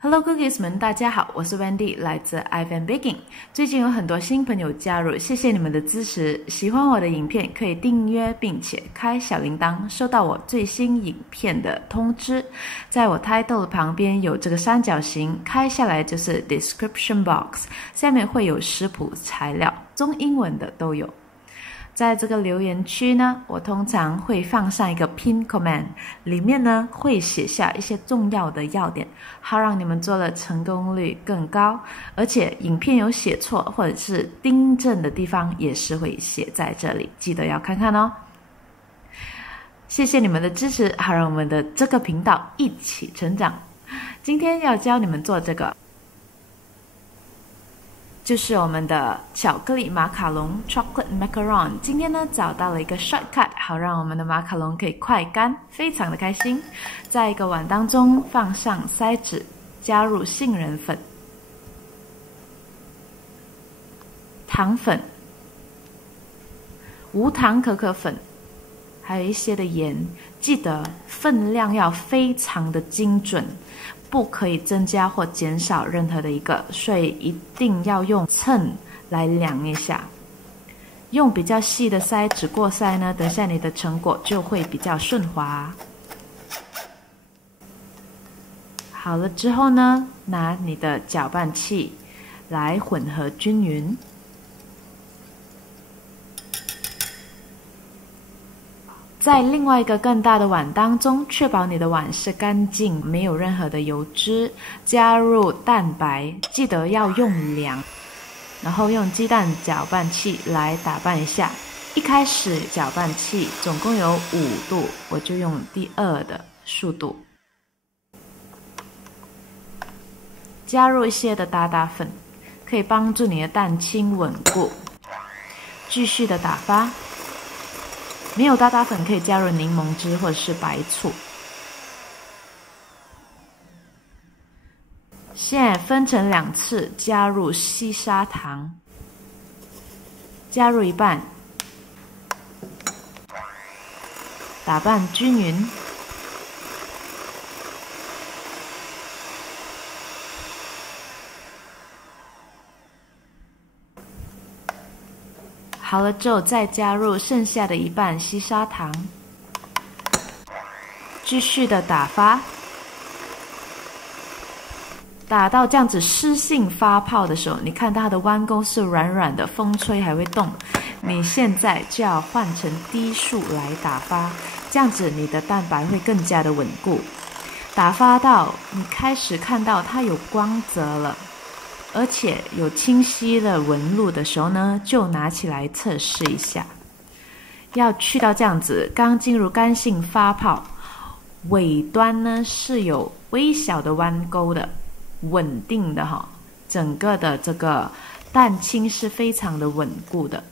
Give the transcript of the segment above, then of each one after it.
Hello Cookies 们，大家好，我是 Wendy， 来自 Ivan Baking。最近有很多新朋友加入，谢谢你们的支持。喜欢我的影片可以订阅并且开小铃铛，收到我最新影片的通知。在我 title 的旁边有这个三角形，开下来就是 description box， 下面会有食谱材料，中英文的都有。在这个留言区呢，我通常会放上一个 pin command， 里面呢会写下一些重要的要点，好让你们做的成功率更高。而且影片有写错或者是订正的地方也是会写在这里，记得要看看哦。谢谢你们的支持，好让我们的这个频道一起成长。今天要教你们做这个，就是我们的巧克力马卡龙 chocolate macaron。 今天呢找到了一个 shortcut， 好让我们的马卡龙可以快干，非常的开心。在一个碗当中放上筛子，加入杏仁粉、糖粉、无糖可可粉，还有一些的盐，记得分量要非常的精准，不可以增加或减少任何的一个，所以一定要用秤来量一下。用比较细的筛子过筛呢，等下你的成果就会比较顺滑。好了之后呢，拿你的搅拌器来混合均匀。在另外一个更大的碗当中，确保你的碗是干净，没有任何的油脂，加入蛋白，记得要用量，然后用鸡蛋搅拌器来打拌一下。一开始搅拌器总共有5度，我就用第2的速度。加入一些的打打粉，可以帮助你的蛋清稳固。继续的打发。没有打打粉可以加入柠檬汁或者是白醋。现在分成2次，加入细砂糖，加入一半，打拌均匀。好了之后，再加入剩下的一半细砂糖，继续的打发，打到这样子湿性发泡的时候，你看它的弯钩是软软的，风吹还会动。你现在就要换成低速来打发，这样子你的蛋白会更加的稳固。打发到你开始看到它有光泽了，而且有清晰的纹路的时候呢，就拿起来测试一下。要去到这样子，刚进入干性发泡，尾端呢是有微小的弯钩的，稳定的哈，整个的这个蛋清是非常的稳固的。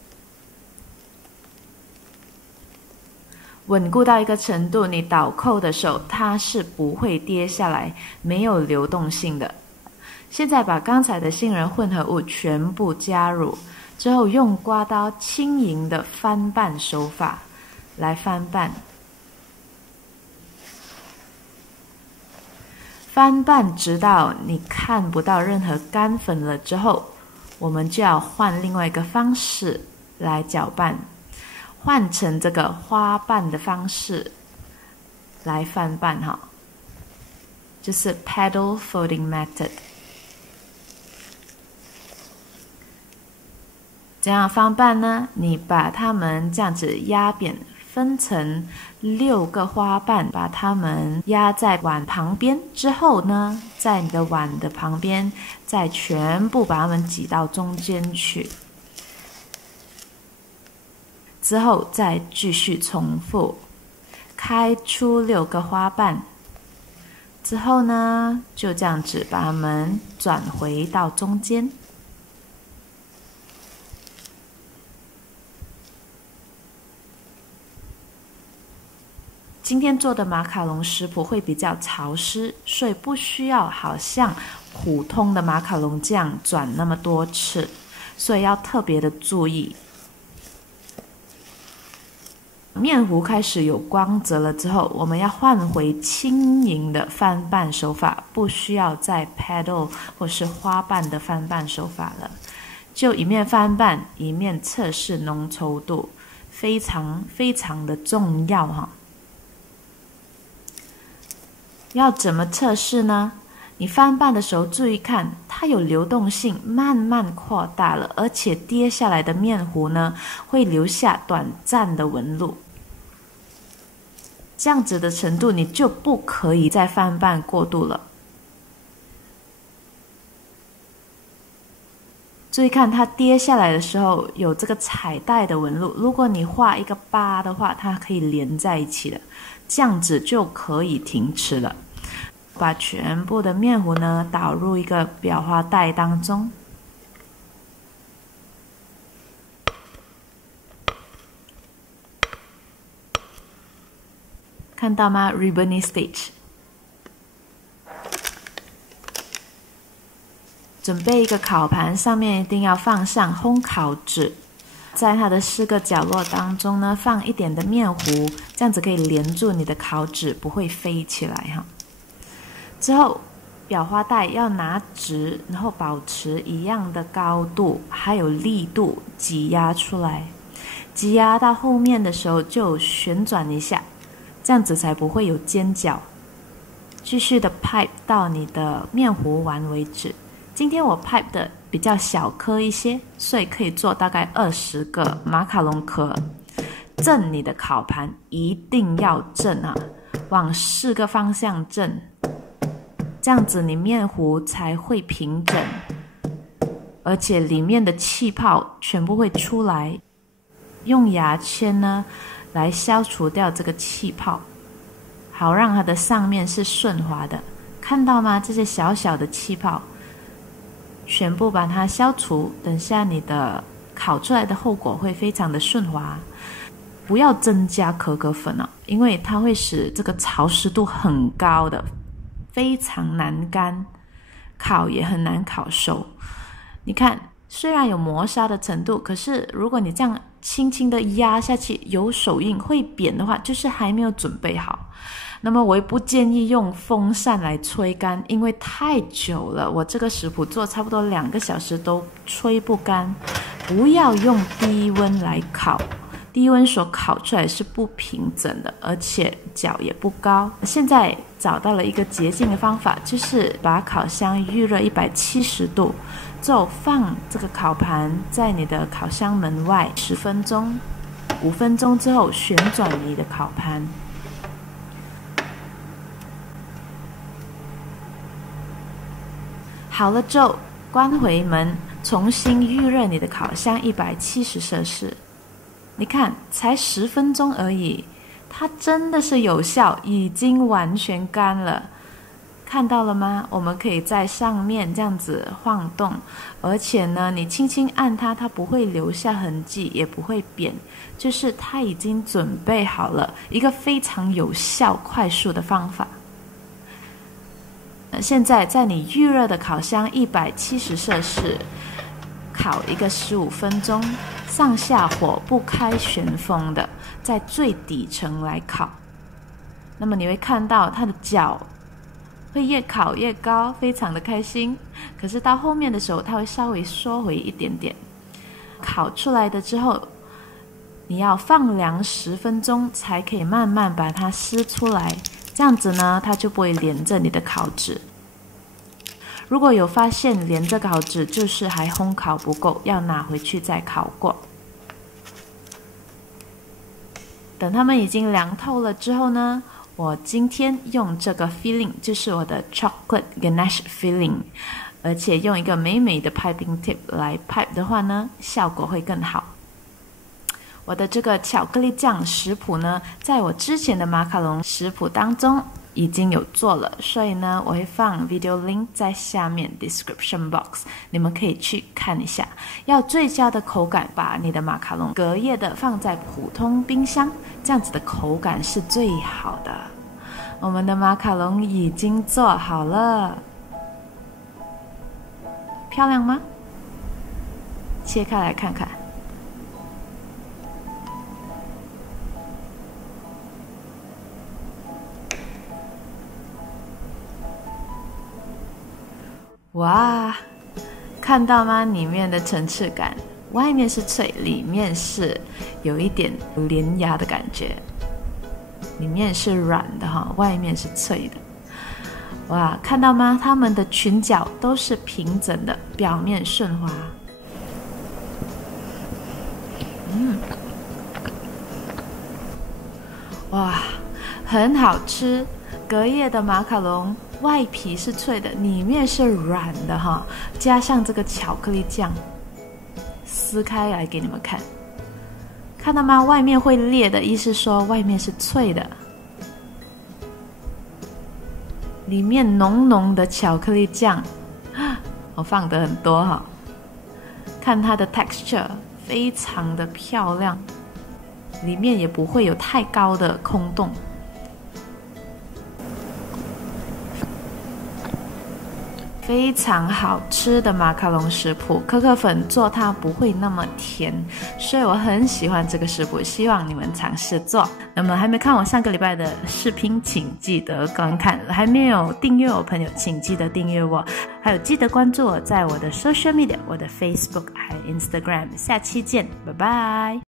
稳固到一个程度，你倒扣的时候，它是不会跌下来，没有流动性的。现在把刚才的杏仁混合物全部加入之后，用刮刀轻盈的翻拌手法来翻拌。翻拌直到你看不到任何干粉了之后，我们就要换另外一个方式来搅拌，换成这个花瓣的方式来翻拌哈，就是 paddle folding method。怎样翻拌呢？你把它们这样子压扁，分成6个花瓣，把它们压在碗旁边之后呢，在你的碗的旁边再全部把它们挤到中间去，之后再继续重复，开出6个花瓣之后呢，就这样子把它们转回到中间。今天做的马卡龙食谱会比较潮湿，所以不需要好像普通的马卡龙酱转那么多次，所以要特别的注意。面糊开始有光泽了之后，我们要换回轻盈的翻拌手法，不需要再 paddle 或是花瓣的翻拌手法了，就一面翻拌一面测试浓稠度，非常非常的重要哈。要怎么测试呢？你翻拌的时候注意看，它有流动性，慢慢扩大了，而且跌下来的面糊呢，会留下短暂的纹路。这样子的程度，你就不可以再翻拌过度了。注意看，它跌下来的时候有这个彩带的纹路，如果你画一个疤的话，它可以连在一起的，这样子就可以停止了。把全部的面糊呢倒入一个裱花袋当中。看到吗 ？Ribbony stitch。准备一个烤盘，上面一定要放上烘烤纸，在它的4个角落当中呢，放一点的面糊，这样子可以连住你的烤纸，不会飞起来哈。之后，裱花袋要拿直，然后保持一样的高度，还有力度，挤压出来。挤压到后面的时候就旋转一下。这样子才不会有尖角。继续的 pipe 到你的面糊完为止。今天我 pipe 的比较小颗一些，所以可以做大概20个马卡龙壳。正你的烤盘一定要正啊，往4个方向正，这样子你面糊才会平整，而且里面的气泡全部会出来。用牙签呢来消除掉这个气泡，好让它的上面是顺滑的。看到吗？这些小小的气泡，全部把它消除。等下你的烤出来的后果会非常的顺滑。不要增加可可粉哦，因为它会使这个潮湿度很高的，非常难干，烤也很难烤熟。你看，虽然有磨砂的程度，可是如果你这样轻轻的压下去，有手印会扁的话，就是还没有准备好。那么我也不建议用风扇来吹干，因为太久了，我这个食谱做差不多2个小时都吹不干。不要用低温来烤，低温所烤出来是不平整的，而且角也不高。现在找到了一个捷径的方法，就是把烤箱预热170度，就放这个烤盘在你的烤箱门外10分钟，5分钟之后旋转你的烤盘。好了之后，关回门，重新预热你的烤箱170摄氏。你看，才10分钟而已，它真的是有效，已经完全干了。看到了吗？我们可以在上面这样子晃动，而且呢，你轻轻按它，它不会留下痕迹，也不会扁，就是它已经准备好了，一个非常有效、快速的方法。现在在你预热的烤箱170摄氏烤一个15分钟，上下火不开旋风的，在最底层来烤。那么你会看到它的角会越烤越高，非常的开心。可是到后面的时候，它会稍微缩回一点点。烤出来的之后，你要放凉10分钟，才可以慢慢把它撕出来。这样子呢，它就不会连着你的烤纸。如果有发现连着烤纸，就是还烘烤不够，要拿回去再烤过。等它们已经凉透了之后呢，我今天用这个 filling， 就是我的 chocolate ganache filling， 而且用一个美美的 piping tip 来 pipe 的话呢，效果会更好。我的这个巧克力酱食谱呢，在我之前的马卡龙食谱当中已经有做了，所以呢我会放 video link 在下面 description box， 你们可以去看一下。要最佳的口感，把你的马卡龙隔夜的放在普通冰箱，这样子的口感是最好的。我们的马卡龙已经做好了，漂亮吗？切开来看看。哇，看到吗？里面的层次感，外面是脆，里面是有一点连牙的感觉，里面是软的哈，外面是脆的。哇，看到吗？它们的裙角都是平整的，表面顺滑。哇，很好吃。隔夜的马卡龙，外皮是脆的，里面是软的哈，加上这个巧克力酱，撕开来给你们看，看到吗？外面会裂的意思说外面是脆的，里面浓浓的巧克力酱，我放的很多哈，看它的 texture 非常的漂亮，里面也不会有太高的空洞。非常好吃的马卡龙食谱，可可粉做它不会那么甜，所以我很喜欢这个食谱，希望你们尝试做。那么还没看我上个礼拜的视频，请记得观看；还没有订阅我朋友，请记得订阅我，还有记得关注我在我的 social media， 我的 Facebook 还有 Instagram。下期见，拜拜。